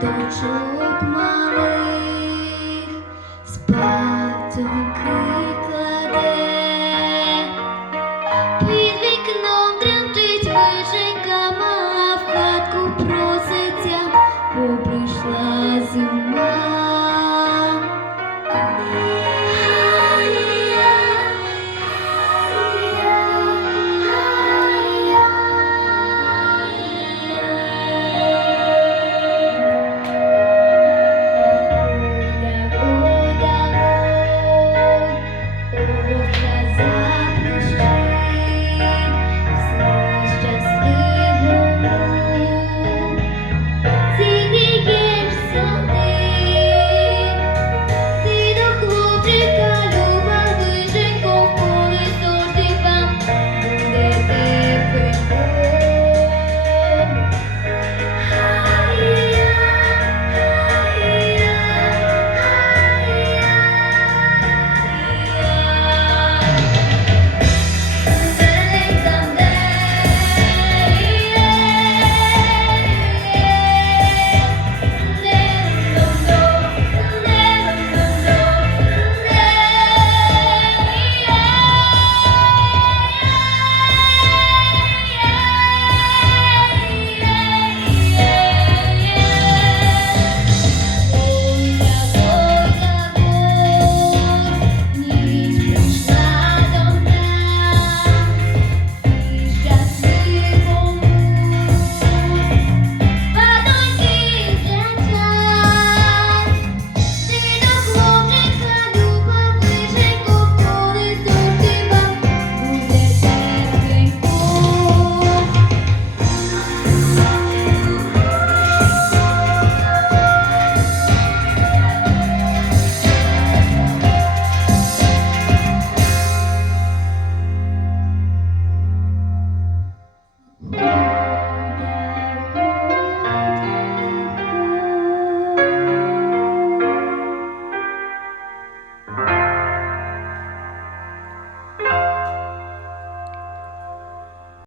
діточок малих, спатоньки